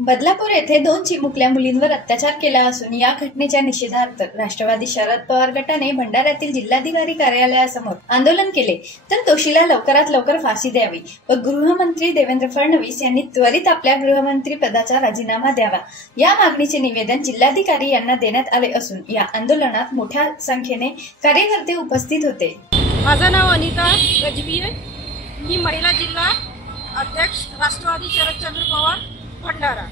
बदलापूर येथे 2 चिमुकल्या मुलींवर अत्याचार केला असून या घटनेच्या निषेधार्थ राष्ट्रवादी शरद पवार गटाने भंडाऱ्यातील जिल्हाधिकारी कार्यालयासमोर आंदोलन केले, तर दोषीला लवकरात लवकर फाशी द्यावी व गृहमंत्री देवेंद्र फडणवीस यांनी त्वरित आपल्या गृहमंत्री पदाचा राजीनामा द्यावा या मागणीचे निवेदन जिल्हाधिकारी यांना देण्यात आले असून या आंदोलनात मोठ्या संख्येने कार्यकर्ते उपस्थित होते। माझं नाव अनिता गजबी आहे। मी महिला जिल्हा अध्यक्ष राष्ट्रवादी शरदचंद्र पवार भंडारा।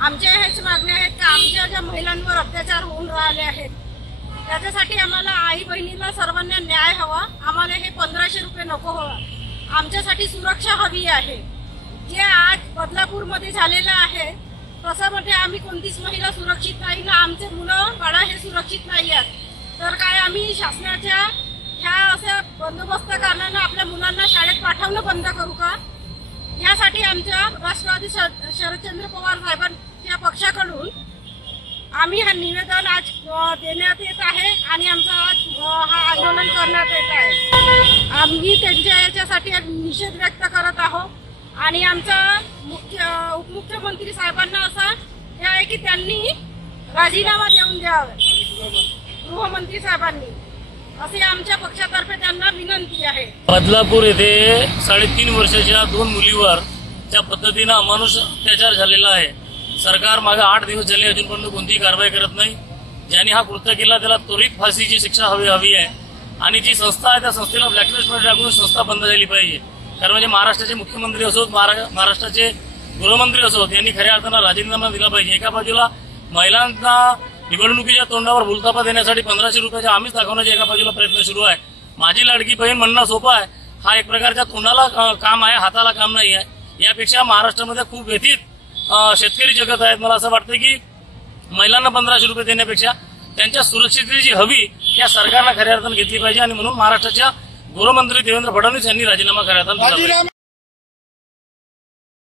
आमच्या हेच मागण्या आहेत की आमच्या ज्या महिलांवर अत्याचार होऊन राहिले आहेत त्याच्यासाठी आम्हाला आई बहिणीला सर्वांना न्याय हवा। आम्हाला हे 1500 रुपये नको हवा। आमच्यासाठी सुरक्षा हवी आहे। जे आज बदलापूरमध्ये झालेलं आहे तसं म्हणजे आम्ही कोणतीच महिला सुरक्षित नाही ना आमचे मुलं बाळा हे सुरक्षित नाही आहेत। तर काय आम्ही शासनाच्या ह्या अशा बंदोबस्त कारणाने आपल्या मुलांना शाळेत पाठवणं बंद करू का? यासाठी आमच्या राष्ट्रवादी शरदचंद्र पवार साहेबांच्या पक्षाकडून आम्ही हा निवेदन आज देण्यात येत आहे आणि आमचा आज हा आंदोलन करण्यात येत आहे। आम्ही त्यांच्या याच्यासाठी निषेध व्यक्त करत आहोत आणि आमचा उपमुख्यमंत्री साहेबांना असं हे आहे की त्यांनी राजीनामा देऊन द्यावा गृहमंत्री साहेबांनी, असे आमच्या पक्षातर्फे त्यांना विनंती आहे। बदलापूर येथे 3.5 वर्षाच्या 2 मुलीवर ज्या पद्धतीने अमानुष अत्याचार झालेला आहे, सरकार मागे 8 दिवस झाले अजूनपर्यंत कोणतीही कारवाई करत नाही। ज्यांनी हा कृत्य केला त्याला त्वरित फाशीची शिक्षा हवी आहे आणि जी संस्था आहे त्या संस्थेला ब्लॅकलिस्टमध्ये टाकून संस्था बंद झाली पाहिजे। कारण म्हणजे महाराष्ट्राचे मुख्यमंत्री असोत, महाराष्ट्राचे गृहमंत्री असोत, यांनी खऱ्या अर्थानं राजीनामा दिला पाहिजे। एका बाजूला महिलांना निवडणुकीच्या तोंडावर भूलथापा देण्यासाठी 1500 रुपयाच्या आमिष दाखवण्याचा एका बाजूला प्रयत्न सुरू आहे। माझी लाडकी बहीण म्हणणं सोपं आहे, हा एक प्रकारच्या तोंडाला काम आहे, हाताला काम नाही आहे। यापेक्षा महाराष्ट्रामध्ये खूप व्यथित शेतकरी जगत आहेत। मला असं वाटतं की महिलांना 1500 रुपये देण्यापेक्षा त्यांच्या सुरक्षिततेची हवी या सरकारनं खऱ्या अर्थानं घेतली पाहिजे आणि म्हणून महाराष्ट्राच्या गृहमंत्री देवेंद्र फडणवीस यांनी राजीनामा खऱ्या अर्थानं दिला पाहिजे।